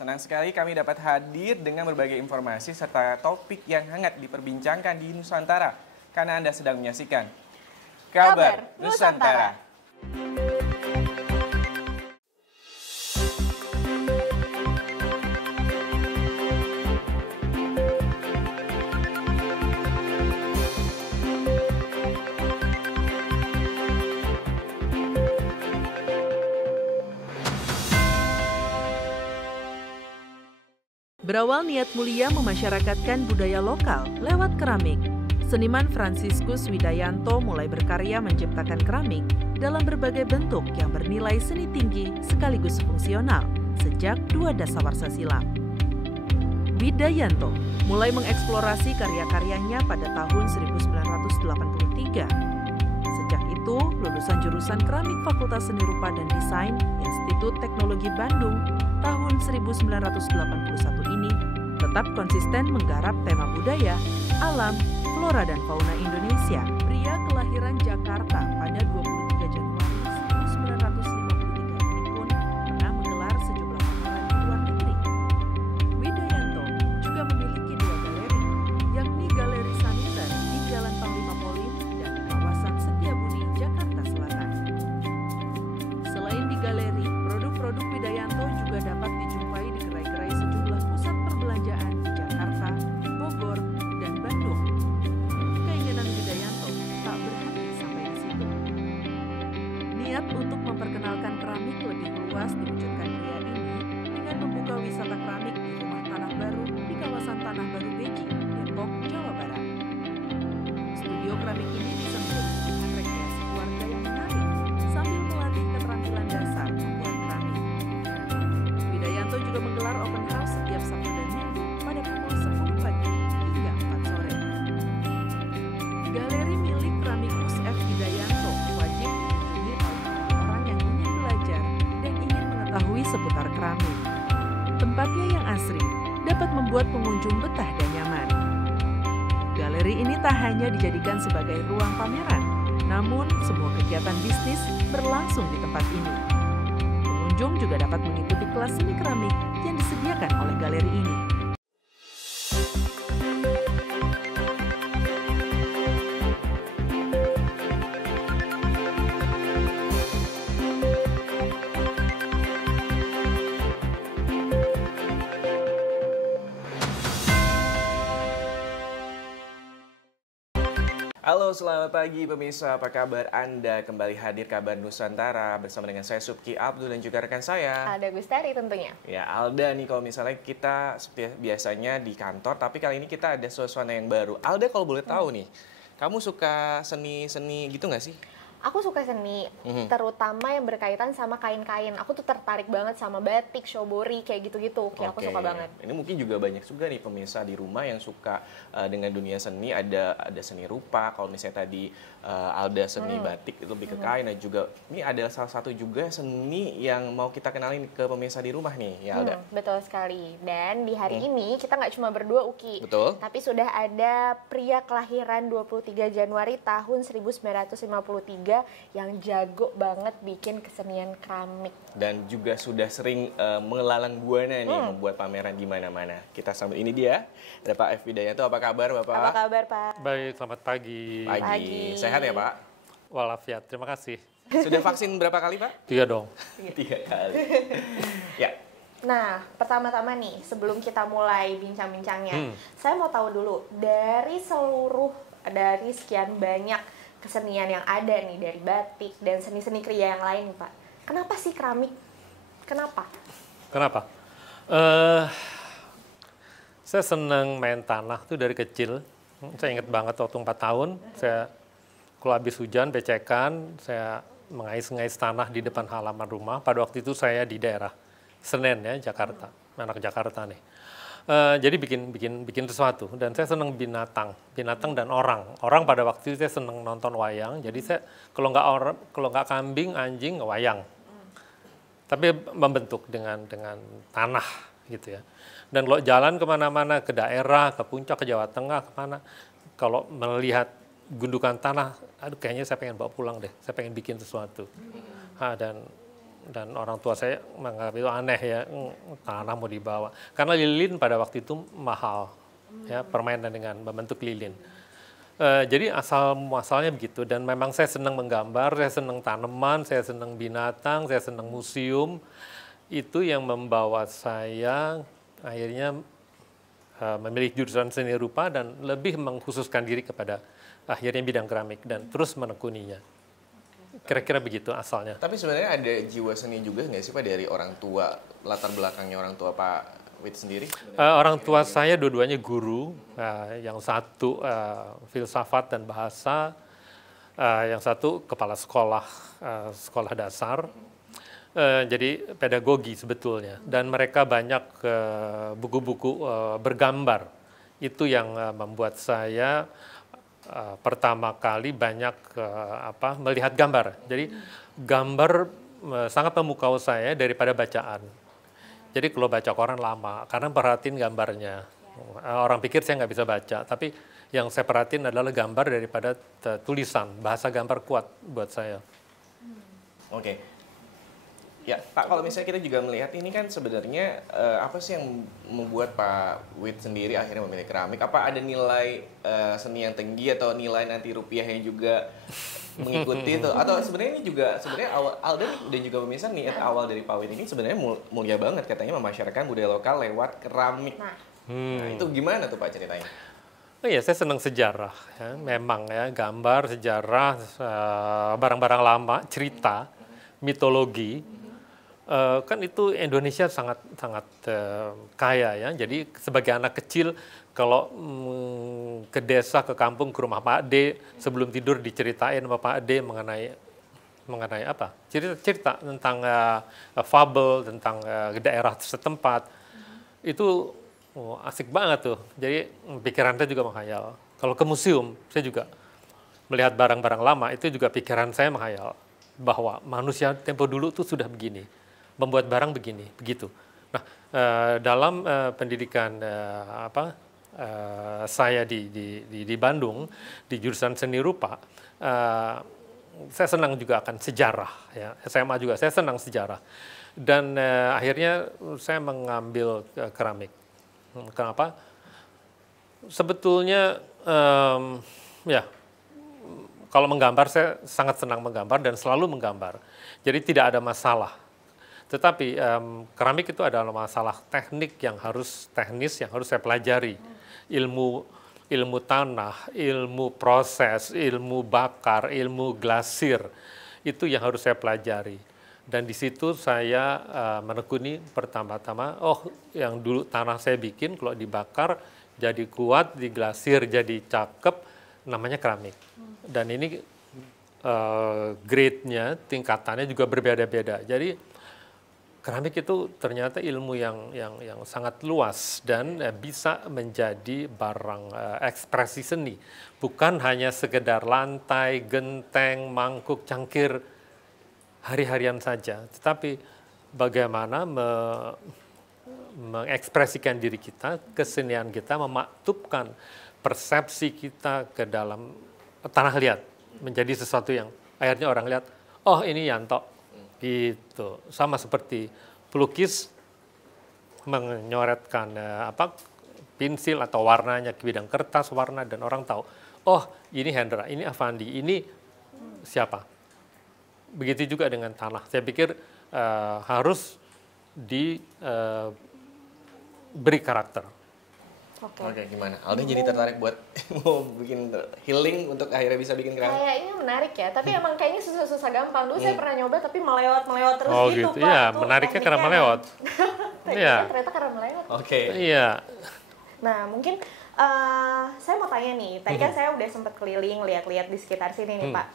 senang sekali kami dapat hadir dengan berbagai informasi serta topik yang hangat diperbincangkan di Nusantara. Karena Anda sedang menyaksikan Kabar Nusantara. Berawal niat mulia memasyarakatkan budaya lokal lewat keramik, seniman Franciscus Widayanto mulai berkarya menciptakan keramik dalam berbagai bentuk yang bernilai seni tinggi sekaligus fungsional sejak 2 dasawarsa silam. Widayanto mulai mengeksplorasi karya-karyanya pada tahun 1983. Sejak itu, lulusan jurusan Keramik Fakultas Seni Rupa dan Desain Institut Teknologi Bandung tahun 1981 ini tetap konsisten menggarap tema budaya, alam, flora dan fauna Indonesia. Pria kelahiran Jakarta pada 23 Januari 1953 ini pun pernah menggelar sejumlah pameran di luar negeri. Widayanto juga memiliki 2 galeri, yakni Galeri Saniter di Jalan Panglima Polim dan di kawasan Setiabudi, Jakarta Selatan. Selain di galeri, produk-produk Widayanto juga dapat dijumpai di gerai-gerai sejumlah pusat perbelanjaan di Jakarta, Bogor, dan Bandung. Keinginan Widayanto tak berhenti sampai di situ. Niat untuk memperkenalkan keramik lebih luas diwujudkan pria ini dengan membuka wisata keramik di Rumah Tanah Baru di kawasan Tanah Baru Beji, Depok, Jawa Barat. Studio keramik ini bisa menjadi pilihan rekreasi keluarga yang menarik sambil melatih keterampilan dasar membuat keramik. Widayanto juga menggelar open house setiap Sabtu dan Minggu pada pukul 10 pagi hingga 4 sore. Galeri milik keramikus F. Widayanto wajib dikunjungi oleh orang-orang yang ingin belajar dan ingin mengetahui seputar keramik. Tempatnya yang asri dapat membuat pengunjung betah dan nyaman. Galeri ini tak hanya dijadikan sebagai ruang pameran, namun semua kegiatan bisnis berlangsung di tempat ini. Pengunjung juga dapat mengikuti kelas seni keramik yang disediakan oleh galeri ini. Halo, selamat pagi pemirsa. Apa kabar Anda? Kembali hadir Kabar Nusantara bersama dengan saya Subki Abdul dan juga rekan saya Alda Gustari tentunya. Ya, Alda nih, kalau misalnya kita seperti biasanya di kantor, tapi kali ini kita ada suasana yang baru. Alda, kalau boleh tahu nih, kamu suka seni-seni gitu nggak sih? Aku suka seni, terutama yang berkaitan sama kain-kain. Aku tuh tertarik banget sama batik, shobori, kayak gitu-gitu. Kayak aku suka banget. Ini mungkin juga banyak juga nih pemirsa di rumah yang suka dengan dunia seni. Ada seni rupa, kalau misalnya tadi Alda seni batik, itu lebih ke kain. Dan juga ini adalah salah satu juga seni yang mau kita kenalin ke pemirsa di rumah nih, ya Alda. Betul sekali. Dan di hari ini kita nggak cuma berdua, Uki. Betul. Tapi sudah ada pria kelahiran 23 Januari tahun 1953 yang jago banget bikin kesenian keramik. Dan juga sudah sering mengelalang buana nih, membuat pameran di mana-mana. Kita sambut ini dia, ada Pak F. Widayanto. Apa kabar Bapak? Apa kabar Pak? Baik, selamat pagi. Pagi. Sehat ya Pak? Walafiat, terima kasih. Sudah vaksin berapa kali Pak? 3 dong. 3 kali. Ya. Nah, pertama-tama nih, sebelum kita mulai bincang-bincangnya, saya mau tahu dulu, dari sekian banyak kesenian yang ada nih, dari batik dan seni-seni kriya yang lain nih Pak, kenapa sih keramik? Kenapa? Saya senang main tanah tuh dari kecil. Saya ingat banget waktu 4 tahun, kalau habis hujan, becekan, saya mengais-ngais tanah di depan halaman rumah. Pada waktu itu saya di daerah Senen ya, Jakarta, anak Jakarta nih. Jadi bikin sesuatu, dan saya senang binatang dan orang. Orang pada waktu itu saya senang nonton wayang. Jadi saya kalau nggak kambing, anjing, wayang. Tapi membentuk dengan tanah gitu ya. Dan kalau jalan kemana-mana, ke daerah, ke puncak, ke Jawa Tengah, kemana, kalau melihat gundukan tanah, aduh kayaknya saya pengen bawa pulang deh. Saya pengen bikin sesuatu. Dan Dan orang tua saya menganggap itu aneh ya, tanah mau dibawa. Karena lilin pada waktu itu mahal, ya permainan dengan membentuk lilin. Jadi asal muasalnya begitu. Dan memang saya senang menggambar, saya senang tanaman, saya senang binatang, saya senang museum. Itu yang membawa saya akhirnya memilih jurusan seni rupa dan lebih mengkhususkan diri kepada akhirnya bidang keramik dan terus menekuninya. Kira-kira begitu asalnya. Tapi sebenarnya ada jiwa seni juga nggak sih Pak dari orang tua, latar belakangnya orang tua Pak Wit sendiri? Orang tua saya dua-duanya guru, yang satu filsafat dan bahasa, yang satu kepala sekolah, sekolah dasar. Jadi pedagogi sebetulnya. Dan mereka banyak buku-buku bergambar. Itu yang membuat saya pertama kali banyak melihat gambar. Jadi gambar sangat memukau saya daripada bacaan. Jadi kalau baca koran lama, karena perhatiin gambarnya. Orang pikir saya nggak bisa baca, tapi yang saya perhatiin adalah gambar daripada tulisan. Bahasa gambar kuat buat saya. Oke. Ya, Pak, kalau misalnya kita juga melihat ini kan sebenarnya apa sih yang membuat Pak Wit sendiri akhirnya memilih keramik? Apa ada nilai seni yang tinggi atau nilai nanti rupiahnya juga mengikuti itu? Atau sebenarnya ini juga Alda dan juga pemirsa niat awal dari Pak Wit ini sebenarnya mulia banget katanya memasyarakatkan budaya lokal lewat keramik. Nah, itu gimana tuh Pak ceritanya? Oh iya, saya senang sejarah. Ya. Memang ya, gambar, sejarah, barang-barang lama, cerita, mitologi. Kan itu Indonesia sangat kaya ya. Jadi sebagai anak kecil kalau ke desa, ke kampung, ke rumah Pak D, sebelum tidur diceritain sama Pak D mengenai apa? Cerita tentang fabel, tentang daerah setempat. Itu asik banget tuh. Jadi pikiran saya juga menghayal. Kalau ke museum, saya juga melihat barang-barang lama, itu juga pikiran saya menghayal bahwa manusia tempo dulu tuh sudah begini. Membuat barang begini, begitu. Nah, dalam pendidikan saya di Bandung, di jurusan seni rupa, saya senang juga akan sejarah. Ya. SMA juga, saya senang sejarah. Dan akhirnya saya mengambil keramik. Kenapa? Sebetulnya, ya, kalau menggambar, saya sangat senang menggambar dan selalu menggambar. Jadi tidak ada masalah. Tetapi keramik itu adalah masalah teknis yang harus saya pelajari. Ilmu tanah, ilmu proses, ilmu bakar, ilmu glasir, itu yang harus saya pelajari. Dan di situ saya menekuni pertama-tama, yang dulu tanah saya bikin kalau dibakar jadi kuat, diglasir jadi cakep, namanya keramik. Dan ini grade-nya, tingkatannya juga berbeda-beda. Jadi keramik itu ternyata ilmu yang sangat luas dan bisa menjadi barang ekspresi seni. Bukan hanya sekedar lantai, genteng, mangkuk, cangkir hari-harian saja. Tetapi bagaimana mengekspresikan diri kita, kesenian kita, memaktubkan persepsi kita ke dalam tanah liat. Menjadi sesuatu yang akhirnya orang lihat, oh ini Yanto. Gitu, sama seperti pelukis menyoretkan pensil atau warnanya ke bidang kertas warna dan orang tahu, oh ini Hendra, ini Avandi, ini siapa. Begitu juga dengan tanah. Saya pikir harus diberi karakter. Oke, gimana? Alda jadi tertarik buat mau bikin healing untuk akhirnya bisa bikin keramik? Kayaknya menarik ya, tapi emang kayaknya susah-susah gampang. Dulu saya pernah nyoba tapi melewat terus gitu, Pak. Iya, menariknya karena melewat. Iya. Ternyata karena melewat. Oke. Iya. Nah, mungkin saya mau tanya nih, tadi kan saya udah sempat keliling lihat-lihat di sekitar sini nih, Pak.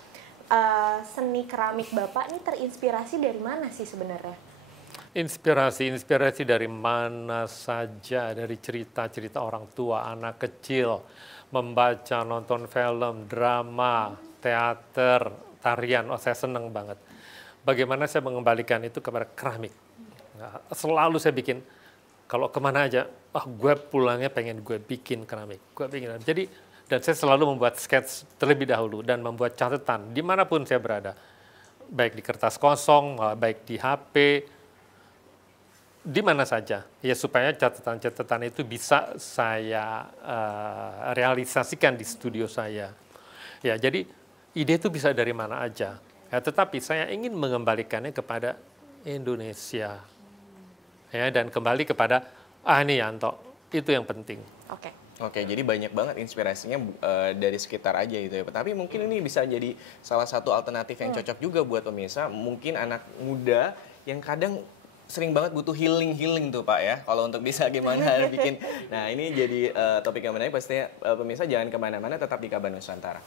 Seni keramik Bapak ini terinspirasi dari mana sih sebenarnya? Inspirasi dari mana saja, dari cerita-cerita orang tua, anak kecil, membaca, nonton film, drama, teater, tarian. Oh, saya senang banget. Bagaimana saya mengembalikan itu kepada keramik. Nah, selalu saya bikin, kalau kemana aja, gue pulangnya pengen gue bikin keramik. Jadi, dan saya selalu membuat sketch terlebih dahulu dan membuat catatan dimanapun saya berada. baik di kertas kosong, baik di HP, di mana saja, ya supaya catatan-catatan itu bisa saya realisasikan di studio saya. Ya, jadi ide itu bisa dari mana aja. Ya, tetapi saya ingin mengembalikannya kepada Indonesia, ya, dan kembali kepada ini Yanto, itu yang penting. Oke. Oke, jadi banyak banget inspirasinya dari sekitar aja gitu ya. Tapi mungkin ini bisa jadi salah satu alternatif yang cocok juga buat pemirsa. Mungkin anak muda yang kadang sering banget butuh healing tuh Pak ya. Kalau untuk bisa gimana bikin. Nah ini jadi topik yang menarik. Pastinya pemirsa jangan kemana-mana, tetap di Kabar Nusantara.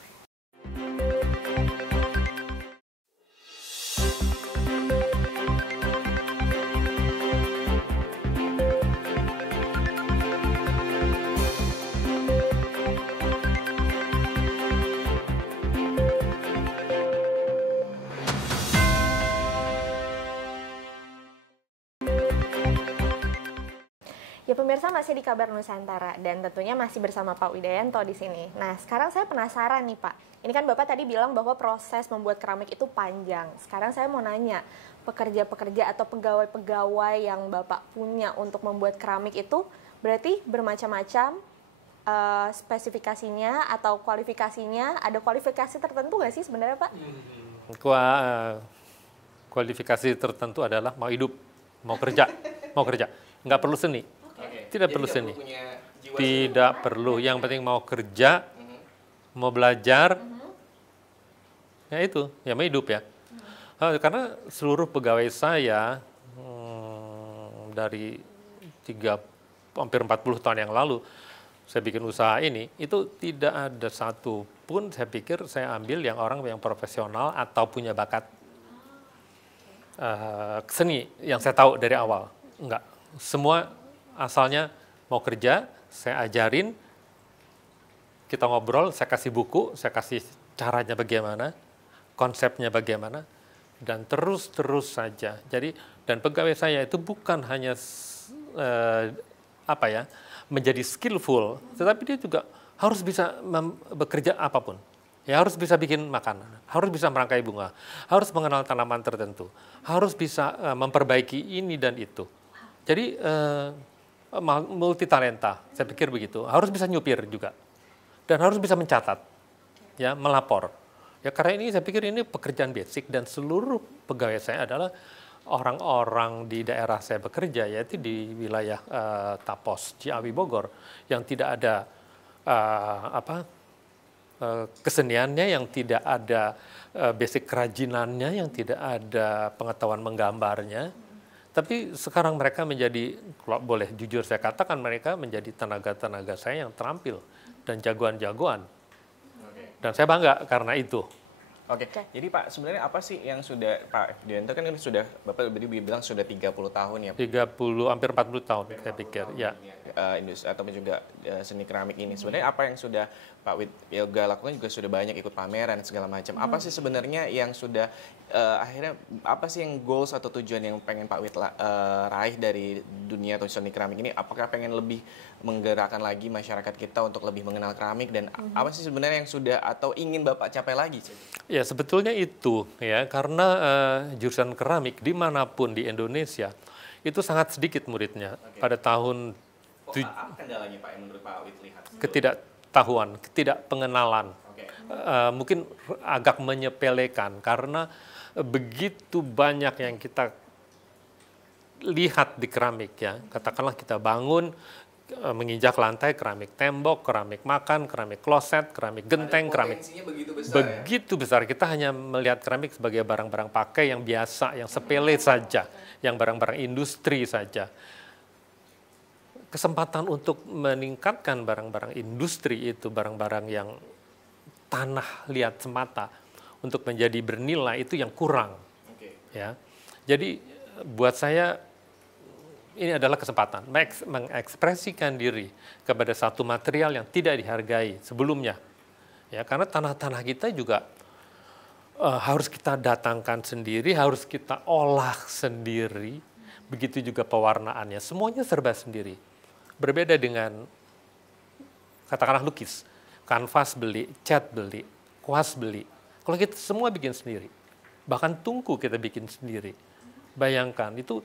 Ya pemirsa, masih di Kabar Nusantara dan tentunya masih bersama Pak Widayanto di sini. Nah, sekarang saya penasaran nih Pak. Ini kan Bapak tadi bilang bahwa proses membuat keramik itu panjang. Sekarang saya mau nanya, pekerja-pekerja atau pegawai-pegawai yang Bapak punya untuk membuat keramik itu berarti bermacam-macam spesifikasinya atau kualifikasinya. Ada kualifikasi tertentu nggak sih sebenarnya Pak? Kualifikasi tertentu adalah mau hidup, mau kerja. Nggak perlu seni. Tidak perlu seni. Tidak perlu. Yang penting mau kerja, mau belajar. Ya itu, ya mau hidup ya. Karena seluruh pegawai saya dari hampir 40 tahun yang lalu, saya bikin usaha ini, itu tidak ada satu pun saya pikir saya ambil orang yang profesional atau punya bakat seni yang saya tahu dari awal. Enggak. Semua asalnya mau kerja, saya ajarin, kita ngobrol, saya kasih buku, saya kasih caranya bagaimana, konsepnya bagaimana, dan terus saja. Jadi, dan pegawai saya itu bukan hanya menjadi skillful, tetapi dia juga harus bisa bekerja apapun. Ya, harus bisa bikin makanan, harus bisa merangkai bunga, harus mengenal tanaman tertentu, harus bisa memperbaiki ini dan itu. Jadi multi talenta, saya pikir begitu. Harus bisa nyupir juga, dan harus bisa mencatat, ya, melapor. Ya, karena ini saya pikir ini pekerjaan basic dan seluruh pegawai saya adalah orang-orang di daerah saya bekerja, yaitu di wilayah Tapos, Ciawi, Bogor, yang tidak ada keseniannya, yang tidak ada basic kerajinannya, yang tidak ada pengetahuan menggambarnya. Tapi sekarang mereka menjadi, kalau boleh jujur saya katakan, mereka menjadi tenaga-tenaga saya yang terampil dan jagoan-jagoan. Dan saya bangga karena itu. Oke, jadi Pak, sebenarnya apa sih yang sudah, Pak Widayanto kan sudah, Bapak bilang sudah 30 tahun ya? 30, hampir 40 tahun saya pikir, ya. Industri atau juga seni keramik ini. Sebenarnya apa yang sudah Pak Wid Yoga lakukan juga sudah banyak ikut pameran segala macam. Apa sih sebenarnya yang sudah akhirnya apa sih yang goals atau tujuan yang pengen Pak Wid raih dari dunia atau seni keramik ini? Apakah pengen lebih menggerakkan lagi masyarakat kita untuk lebih mengenal keramik, dan apa sih sebenarnya yang sudah atau ingin Bapak capai lagi? Ya, sebetulnya itu ya, karena jurusan keramik dimanapun di Indonesia itu sangat sedikit muridnya. Pada tahun apa kendalanya Pak yang menurut Pak Wid lihat? Ketidaktahuan, ketidakpengenalan. Mungkin agak menyepelekan karena begitu banyak yang kita lihat di keramik ya. Katakanlah kita bangun, menginjak lantai, keramik tembok, keramik makan, keramik kloset, keramik genteng, keramik begitu besar. Kita hanya melihat keramik sebagai barang-barang pakai yang biasa, yang sepele saja, yang barang-barang industri saja. Kesempatan untuk meningkatkan barang-barang industri itu, barang-barang yang tanah liat semata, untuk menjadi bernilai itu yang kurang. Ya. Jadi buat saya ini adalah kesempatan mengekspresikan diri kepada satu material yang tidak dihargai sebelumnya. Ya, karena tanah-tanah kita juga harus kita datangkan sendiri, harus kita olah sendiri. Begitu juga pewarnaannya, semuanya serba sendiri. Berbeda dengan katakanlah lukis, kanvas beli, cat beli, kuas beli. Kalau kita semua bikin sendiri. Bahkan tungku kita bikin sendiri. Bayangkan, itu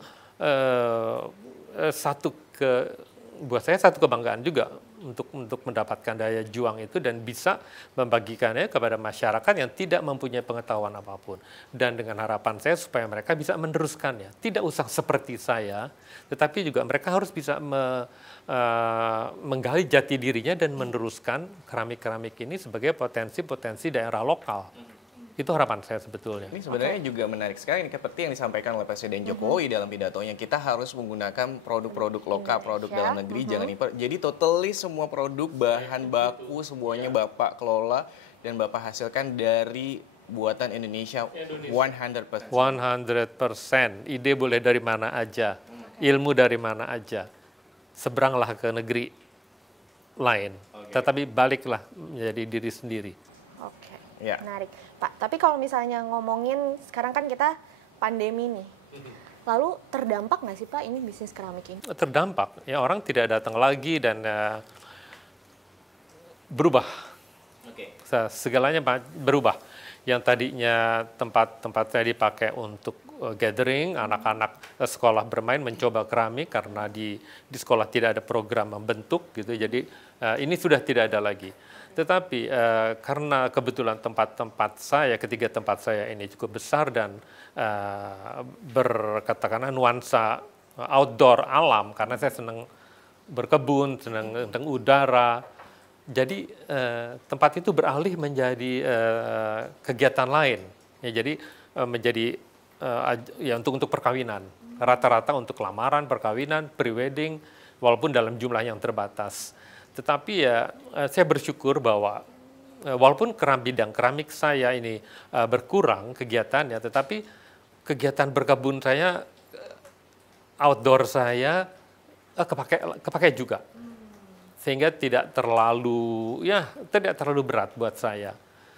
buat saya satu kebanggaan juga untuk mendapatkan daya juang itu dan bisa membagikannya kepada masyarakat yang tidak mempunyai pengetahuan apapun. Dan dengan harapan saya supaya mereka bisa meneruskannya. Tidak usah seperti saya, tetapi juga mereka harus bisa menggali jati dirinya dan meneruskan keramik-keramik ini sebagai potensi-potensi daerah lokal. Itu harapan saya sebetulnya. Ini sebenarnya juga menarik sekali, ini seperti yang disampaikan oleh Presiden Jokowi dalam pidatonya. Kita harus menggunakan produk-produk lokal, produk dalam negeri, jangan impor. Jadi totally semua produk, bahan baku, semuanya Bapak kelola dan Bapak hasilkan dari buatan Indonesia 100%. 100%. Ide boleh dari mana aja, ilmu dari mana aja. Seberanglah ke negeri lain, tetapi baliklah menjadi diri sendiri. Oke, Ya. menarik. Pak, tapi kalau misalnya ngomongin, sekarang kan kita pandemi nih. Lalu terdampak nggak sih Pak ini bisnis keramik ini? Terdampak, ya orang tidak datang lagi dan berubah. Segalanya berubah. Yang tadinya tempat saya dipakai untuk gathering, anak-anak sekolah bermain mencoba keramik karena di sekolah tidak ada program membentuk gitu. Jadi ini sudah tidak ada lagi. Tetapi karena kebetulan ketiga tempat saya ini cukup besar dan berkatakanlah nuansa outdoor alam, karena saya senang berkebun, senang tentang udara. Jadi tempat itu beralih menjadi kegiatan lain. Ya, jadi menjadi ya untuk perkawinan. Rata-rata untuk lamaran, perkawinan, pre-wedding, walaupun dalam jumlah yang terbatas. Tetapi ya saya bersyukur bahwa walaupun bidang keramik saya ini berkurang kegiatannya, tetapi kegiatan berkebun saya, outdoor saya kepakai juga. Sehingga tidak terlalu berat buat saya.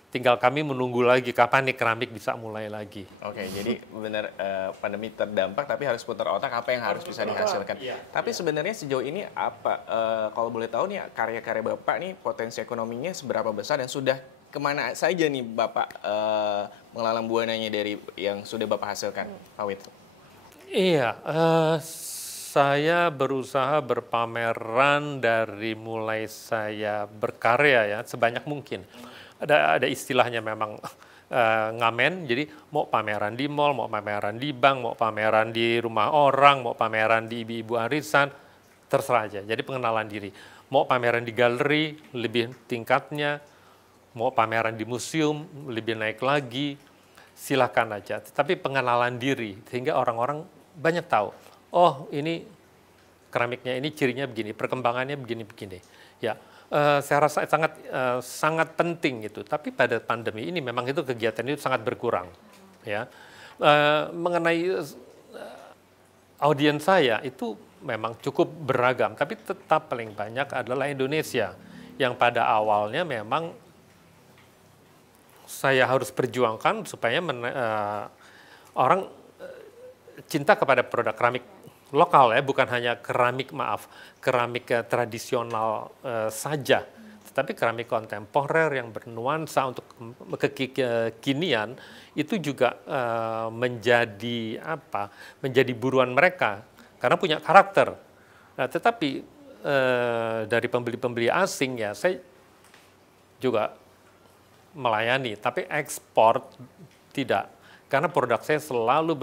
Tinggal kami menunggu lagi kapan nih keramik bisa mulai lagi. Oke, jadi benar pandemi terdampak, tapi harus putar otak apa yang harus bisa dihasilkan. Tapi sebenarnya sejauh ini apa, kalau boleh tahu nih karya-karya Bapak nih potensi ekonominya seberapa besar dan sudah kemana saja nih Bapak melalang buananya dari yang sudah Bapak hasilkan, Pak Wit? Iya, saya berusaha berpameran dari mulai saya berkarya ya sebanyak mungkin. Ada istilahnya memang ngamen, jadi mau pameran di mall, mau pameran di bank, mau pameran di rumah orang, mau pameran di ibu-ibu arisan, terserah aja. Jadi pengenalan diri. Mau pameran di galeri, lebih tingkatnya, mau pameran di museum, lebih naik lagi, silakan aja. Tetapi pengenalan diri, sehingga orang-orang banyak tahu, oh ini keramiknya ini cirinya begini, perkembangannya begini-begini. Ya. Saya rasa sangat penting itu. Tapi pada pandemi ini memang itu kegiatan itu sangat berkurang. Ya, mengenai audiens saya itu memang cukup beragam. Tapi tetap paling banyak adalah Indonesia yang pada awalnya memang saya harus perjuangkan supaya orang cinta kepada produk keramik lokal ya, bukan hanya keramik tradisional saja, tetapi keramik kontemporer yang bernuansa untuk kekinian itu juga menjadi buruan mereka karena punya karakter. Nah, tetapi dari pembeli-pembeli asing ya saya juga melayani, tapi ekspor tidak. Karena produk saya selalu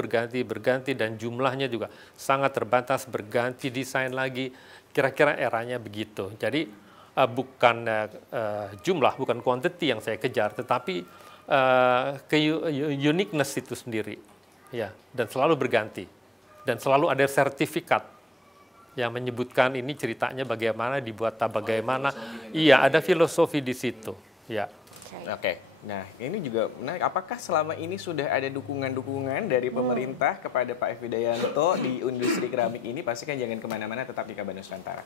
berganti dan jumlahnya juga sangat terbatas, berganti desain lagi, kira-kira eranya begitu. Jadi bukan jumlah, bukan quantity yang saya kejar, tetapi uniqueness itu sendiri, ya, dan selalu berganti, dan selalu ada sertifikat yang menyebutkan ini ceritanya bagaimana, dibuat bagaimana, iya ada filosofi di situ, ya. Oke. Nah, ini juga menarik. Apakah selama ini sudah ada dukungan-dukungan dari pemerintah kepada Pak F. Widayanto di industri keramik ini? Pastikan jangan kemana-mana, tetap di Kabar Nusantara.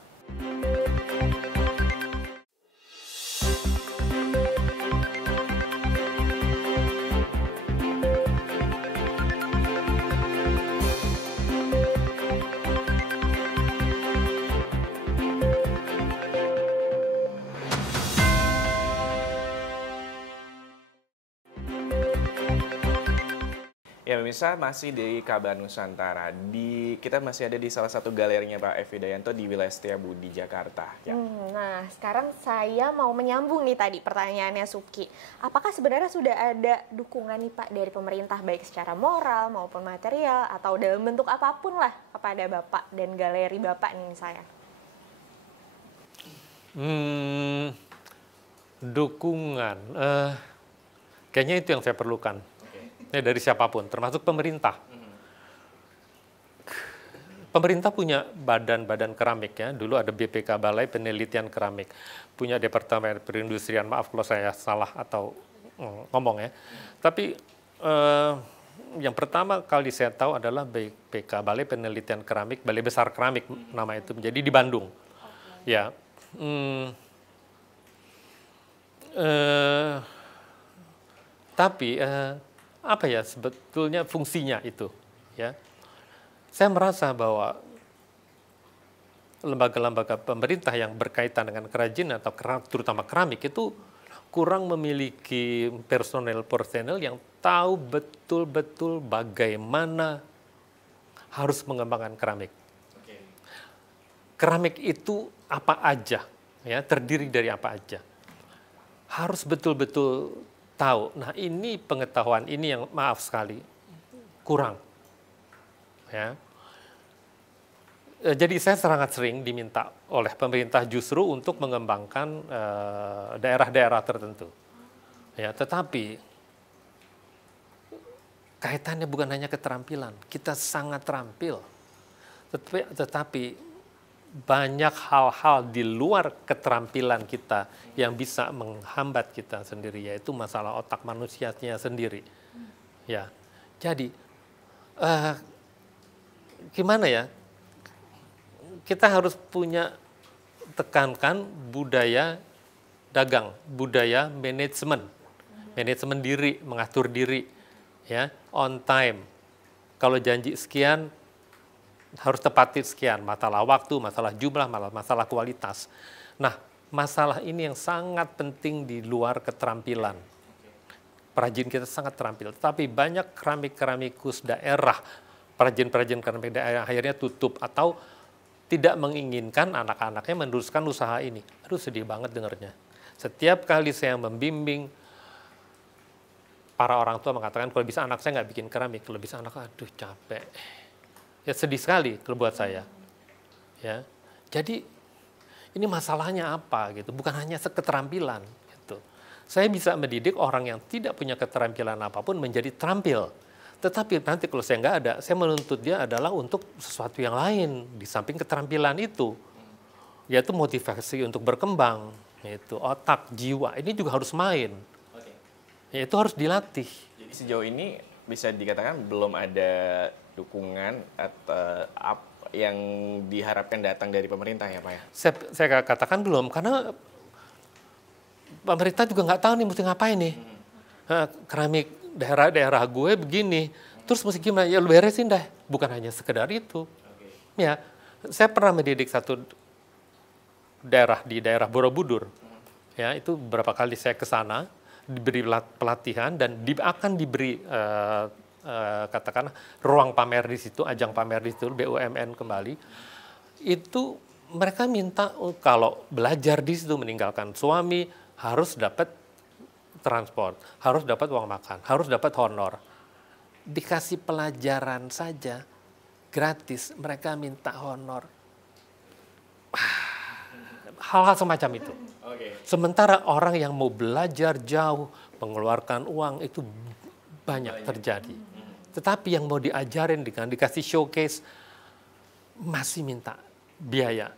Ya, pemirsa masih di Kabar Nusantara. Kita masih ada di salah satu galerinya Pak F. Widayanto di wilayah Setiabudi, Jakarta. Ya. Nah, sekarang saya mau menyambung nih tadi pertanyaannya Suki. Apakah sebenarnya sudah ada dukungan nih Pak dari pemerintah baik secara moral maupun material atau dalam bentuk apapun lah kepada Bapak dan galeri Bapak nih saya? Dukungan, kayaknya itu yang saya perlukan. Ya, dari siapapun, termasuk pemerintah. Pemerintah punya badan-badan keramik ya. Dulu ada BPK, Balai Penelitian Keramik. Punya Departemen Perindustrian, maaf kalau saya salah atau ngomong ya. Tapi yang pertama kali saya tahu adalah BPK, Balai Penelitian Keramik, Balai Besar Keramik nama itu, menjadi di Bandung. Ya. Tapi apa ya sebetulnya fungsinya itu, ya? Saya merasa bahwa lembaga-lembaga pemerintah yang berkaitan dengan kerajinan atau terutama keramik itu kurang memiliki personel yang tahu betul-betul bagaimana harus mengembangkan keramik. Keramik itu apa aja, ya, terdiri dari apa aja. Harus betul-betul tahu. Nah, ini pengetahuan ini yang maaf sekali kurang. Ya. Jadi saya sangat sering diminta oleh pemerintah justru untuk mengembangkan daerah-daerah tertentu. Ya, tetapi kaitannya bukan hanya keterampilan. Kita sangat terampil. Tetapi banyak hal-hal di luar keterampilan kita yang bisa menghambat kita sendiri, yaitu masalah otak manusianya sendiri. Ya, jadi gimana ya? Kita harus punya tekankan budaya dagang, budaya manajemen diri, mengatur diri, ya, on time. Kalau janji sekian harus tepati sekian, masalah waktu, masalah jumlah, masalah kualitas. Nah, masalah ini yang sangat penting di luar keterampilan. Perajin kita sangat terampil, tapi banyak keramik-keramikus daerah, perajin-perajin keramik daerah akhirnya tutup atau tidak menginginkan anak-anaknya meneruskan usaha ini. Aduh, sedih banget dengarnya. Setiap kali saya membimbing, para orang tua mengatakan kalau bisa anak saya nggak bikin keramik, kalau bisa anak, aduh capek. Ya sedih sekali kalau buat saya. Ya. Jadi ini masalahnya apa gitu? Bukan hanya keterampilan gitu. Saya bisa mendidik orang yang tidak punya keterampilan apapun menjadi terampil. Tetapi nanti kalau saya nggak ada, saya menuntut dia adalah untuk sesuatu yang lain di samping keterampilan itu. Yaitu motivasi untuk berkembang, yaitu otak, jiwa. Ini juga harus main. Ya, itu harus dilatih. Jadi sejauh ini bisa dikatakan belum ada dukungan atau yang diharapkan datang dari pemerintah ya Pak ya? Saya katakan belum, karena pemerintah juga nggak tahu nih mesti ngapain nih. Keramik daerah-daerah gue begini, terus mesti gimana? Ya lu beresin dah, bukan hanya sekedar itu. Ya, saya pernah mendidik satu daerah di daerah Borobudur. Ya, itu beberapa kali saya ke sana, diberi pelatihan dan akan diberi katakanlah ruang pamer di situ, ajang pamer di situ, BUMN kembali. Itu mereka minta kalau belajar di situ meninggalkan suami harus dapat transport, harus dapat uang makan, harus dapat honor. Dikasih pelajaran saja gratis, mereka minta honor. Hal-hal semacam itu. Sementara orang yang mau belajar jauh, mengeluarkan uang itu banyak terjadi. Tetapi yang mau diajarin dengan dikasih showcase masih minta biaya.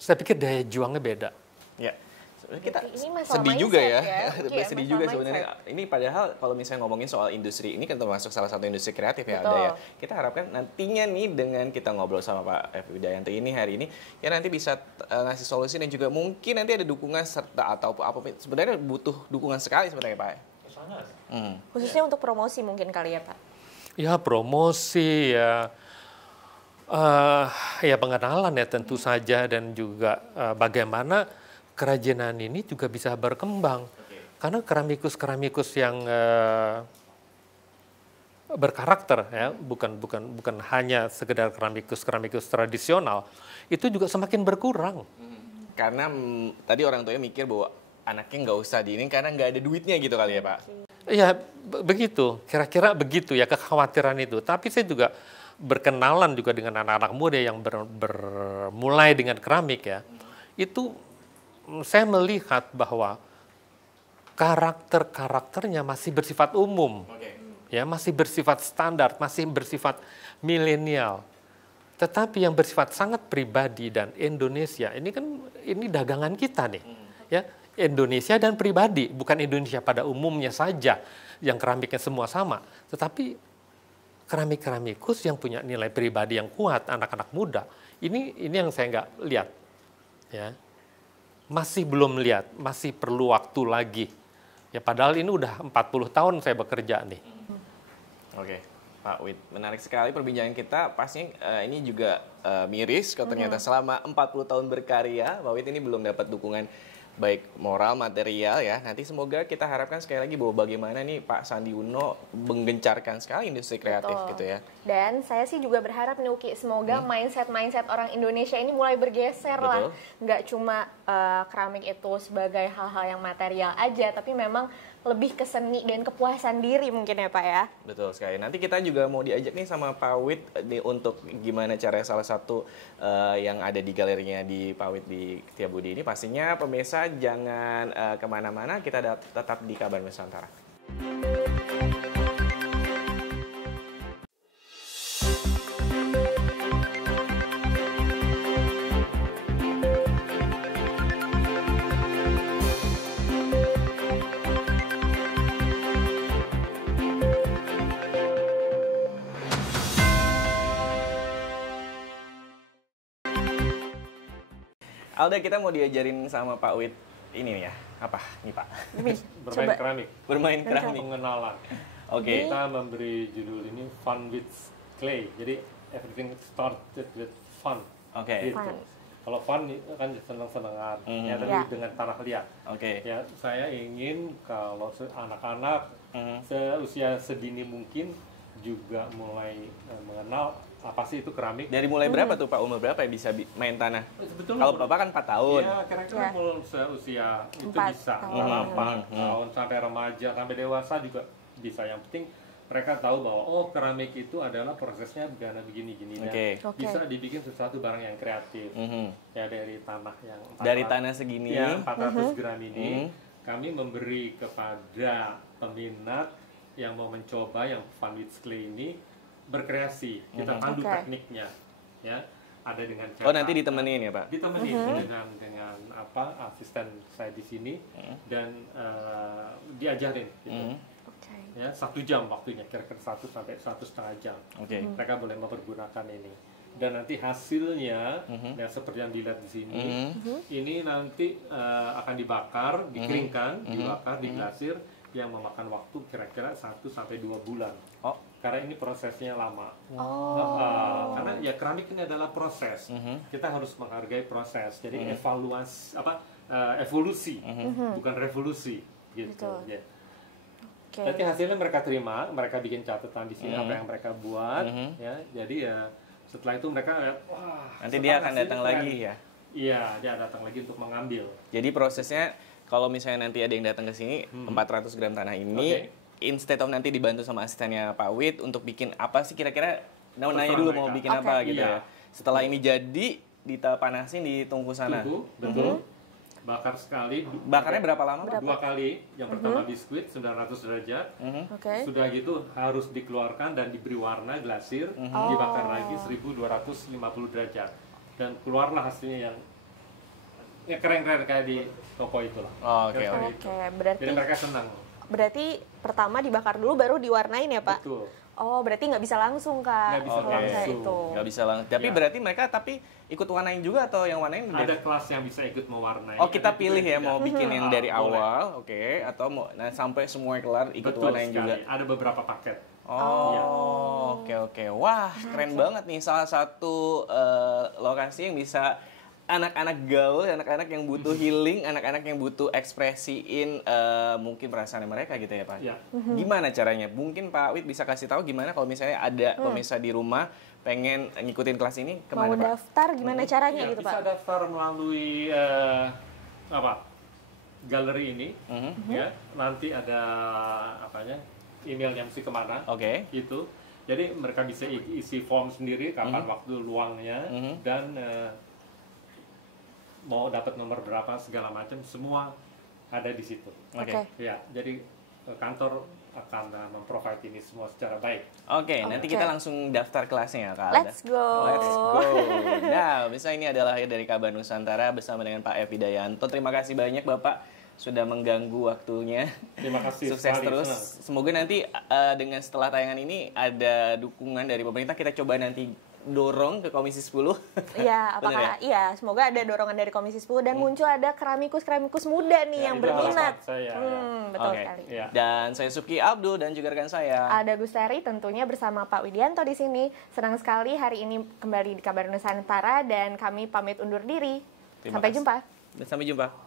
Saya pikir daya juangnya beda. Ya, kita ini sedih juga ya. Masalah Sedih juga sebenarnya. Ini padahal kalau misalnya ngomongin soal industri, ini kan termasuk salah satu industri kreatif ya, ada ya. Kita harapkan nantinya nih dengan kita ngobrol sama Pak F. Widayanto ini hari ini, ya nanti bisa ngasih solusi dan juga mungkin nanti ada dukungan serta atau apa. Sebenarnya butuh dukungan sekali sebenarnya Pak. Khususnya untuk promosi mungkin kali ya Pak? Ya promosi ya. Ya pengenalan ya tentu saja dan juga bagaimana kerajinan ini juga bisa berkembang. Karena keramikus-keramikus yang berkarakter ya, bukan hanya sekedar keramikus tradisional, itu juga semakin berkurang. Karena tadi orang tuanya mikir bahwa anaknya nggak usah di ini karena nggak ada duitnya gitu kali ya Pak? Iya, begitu. Kira-kira begitu ya kekhawatiran itu. Tapi saya juga berkenalan juga dengan anak-anak muda yang bermulai dengan keramik ya. Itu saya melihat bahwa karakternya masih bersifat umum. Ya, masih bersifat standar, masih bersifat milenial. Tetapi yang bersifat sangat pribadi dan Indonesia, ini dagangan kita nih. Ya, Indonesia dan pribadi, bukan Indonesia pada umumnya saja yang keramiknya semua sama, tetapi keramik-keramikus yang punya nilai pribadi yang kuat, anak-anak muda. Ini yang saya nggak lihat. Ya. Masih belum lihat, masih perlu waktu lagi. Ya, padahal ini udah 40 tahun saya bekerja nih. Oke, Pak Wid, menarik sekali perbincangan kita. Pastinya ini juga miris kalau ternyata selama 40 tahun berkarya, Pak Wid ini belum dapat dukungan baik moral, material ya. Nanti semoga kita harapkan sekali lagi bahwa bagaimana nih Pak Sandi Uno menggencarkan sekali industri kreatif. Betul. Gitu ya. Dan saya sih juga berharap nih Uki, semoga mindset orang Indonesia ini mulai bergeser lah. Nggak cuma keramik itu sebagai hal-hal yang material aja, tapi memang lebih ke seni dan kepuasan diri mungkin ya Pak ya. Betul sekali. Nanti kita juga mau diajak nih sama Pak Wid nih untuk gimana cara salah satu yang ada di galerinya di Pak Wid di Setiabudi ini. Pastinya pemirsa jangan kemana-mana, kita tetap di Kabar Nusantara. Alda, kita mau diajarin sama Pak Wid ini nih ya, apa nih Pak? Bermain keramik. Bermain keramik. Pengenalan. Oke. Kita memberi judul ini Fun with Clay. Jadi everything started with fun. Oke. Gitu. Kalau fun kan senang-senangan, ya tapi dengan tanah liat. Oke. Ya, saya ingin kalau anak-anak seusia sedini mungkin juga mulai mengenal apa sih itu keramik. Dari mulai berapa tuh Pak? Umur berapa ya bisa main tanah? Sebetulnya kalau Bapak kan 4 tahun. Ya, kira-kira mulai seusia itu bisa. 8 tahun sampai remaja, sampai dewasa juga bisa. Yang penting mereka tahu bahwa keramik itu adalah prosesnya begini-gini. Bisa dibikin sesuatu barang yang kreatif. Ya, dari tanah yang dari tanah segini ya, 400 gram ini kami memberi kepada peminat yang mau mencoba yang Fun with Clay ini berkreasi. Kita pandu tekniknya, ya. Ada dengan cara. nanti ditemenin ya Pak? Ditemenin dengan asisten saya di sini dan diajarin. Gitu. Ya, 1 jam waktunya, kira-kira 1 sampai 1,5 jam. Mereka boleh mempergunakan ini. Dan nanti hasilnya, yang seperti yang dilihat di sini, ini nanti akan dibakar, dikeringkan, dibakar, diglasir, yang memakan waktu kira-kira 1 sampai 2 bulan. Karena ini prosesnya lama. Karena ya keramik ini adalah proses. Kita harus menghargai proses. Jadi evolusi, bukan revolusi, gitu. Ya. Nanti hasilnya mereka terima, mereka bikin catatan di sini apa yang mereka buat, ya. Jadi ya setelah itu mereka nanti dia akan datang lagi ya. Iya, dia datang lagi untuk mengambil. Jadi prosesnya kalau misalnya nanti ada yang datang ke sini 400 gram tanah ini, instead of nanti dibantu sama asistennya Pak Wid untuk bikin apa sih kira-kira, nanya dulu mau bikin apa gitu ya. Setelah ini jadi dipanasin di tungku sana. Betul. Bakar sekali. Bakarnya berapa lama? 2 kali. Yang pertama biskuit 900 derajat. Sudah gitu harus dikeluarkan dan diberi warna glasir, dibakar lagi 1250 derajat. Dan keluarlah hasilnya yang keren-keren kayak di toko itu lah. Oke. Berarti jadi mereka senang. Berarti pertama dibakar dulu baru diwarnain ya Pak? Betul. Berarti nggak bisa langsung Kak? Nggak bisa langsung. Nggak bisa langsung. Tapi berarti mereka ikut warnain juga atau yang warnain? Ada kelas yang bisa ikut mewarnai. Kita pilih ya mau bikin yang dari awal, atau mau sampai semua kelar ikut warnain juga. Ada beberapa paket. Oke. Wah, keren banget nih, salah satu lokasi yang bisa anak-anak gaul, anak-anak yang butuh healing, anak-anak yang butuh ekspresiin mungkin perasaan mereka gitu ya Pak. Ya. Gimana caranya? Mungkin Pak Wid bisa kasih tahu gimana kalau misalnya ada pemirsa di rumah pengen ngikutin kelas ini kemana Mau Pak? daftar gimana caranya Ya, gitu bisa Pak? daftar melalui galeri ini, ya. Nanti ada emailnya mesti kemana, Oke. itu. Jadi mereka bisa isi form sendiri kapan waktu luangnya dan mau dapat nomor berapa segala macam semua ada di situ. Oke. Ya, jadi kantor akan memprovide ini semua secara baik. Oke, nanti kita langsung daftar kelasnya ya Kak Alda. Let's go. Let's go. Nah, bisa ini adalah dari Kabar Nusantara bersama dengan Pak F. Widayanto. Terima kasih banyak Bapak sudah mengganggu waktunya. Terima kasih. Sukses sekali, terus. senang. Semoga nanti dengan setelah tayangan ini ada dukungan dari pemerintah. Kita coba nanti dorong ke Komisi 10. Iya, Bener apakah iya, semoga ada dorongan dari Komisi 10 dan muncul ada keramikus muda nih Ya, yang itu berminat. harapan saya, Betul Oke. sekali. Ya. Dan saya Subki Abdul dan juga rekan saya. Ada Gustari tentunya bersama Pak Widianto di sini. Senang sekali hari ini kembali di Kabar Nusantara dan kami pamit undur diri. Terima Sampai kasih. jumpa. Dan sampai jumpa.